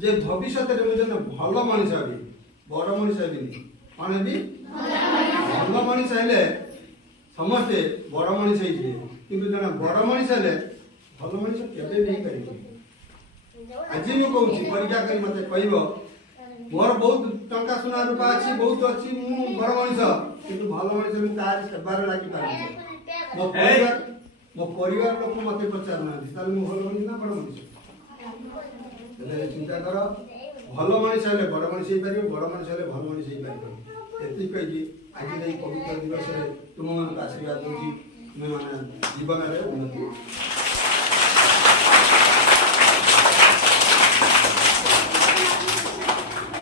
जे भविष्य में भल मनीष हे बड़ मनीष हेबी कौन हेबी भल मनीष हेले समस्ते बड़ मनीष हे किंतु जन बड़ मनीष हेले भल मनीष केबे नहीं करेंगे। आज मुझे कहूँ परीक्षा कर मत कह मोर बहुत टंका सुना रूपा अच्छी बहुत अच्छी मु बड़ मनीष किंतु भल मनीष मुझे कहार सेवार लगी पार मो परिवार लोक मत पचार ना भल मनीष ना बड़ मनीष चिंता कर भल मनीष हेले बड़ मनीष हो पार बड़ मनीष हेले भल मनीष हो पार एति कही आज पवित्र दिवस तुम मान आशीर्वाद दूसरी तुम मैंने जीवन में उन्नति